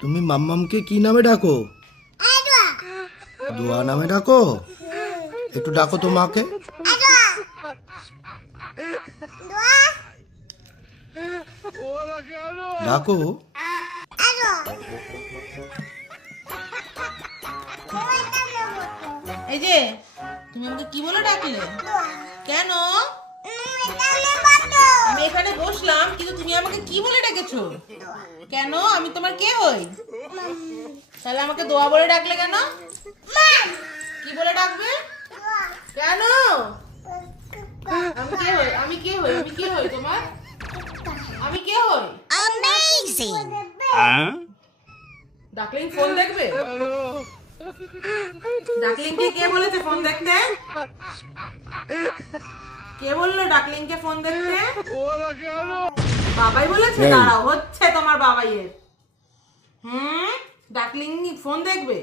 তুমি মাম্মামকে কি নামে ডাকো? দোয়া নামে ডাকো? একটু ডাকো তো মাকে। ডাকো। এই যে তুমি আমাকে কি বলে ডাকলে? কেন? আমি এখানে বসলাম কিন্তু তুমি আমাকে কি বলে ডেকেছো? কেন? আমি তোমার কে হই? তাহলে আমাকে দোয়া বলে ডাকলে কেন? কি বলে ডাকবে? কেন? আমি কে হই? আমি কে হই? আমি কে হই তোমার? আমি কে হই? ডাকলিং ফোন দেখবে? ডাকলিংকে কে বলেছে ফোন দেখতে? কে বললো ডাকলিংকে ফোন দেখতে? বাবাই বলেছে? দাঁড়াও, হচ্ছে তোমার বাবাইয়ের। ডাকলিং ফোন দেখবে?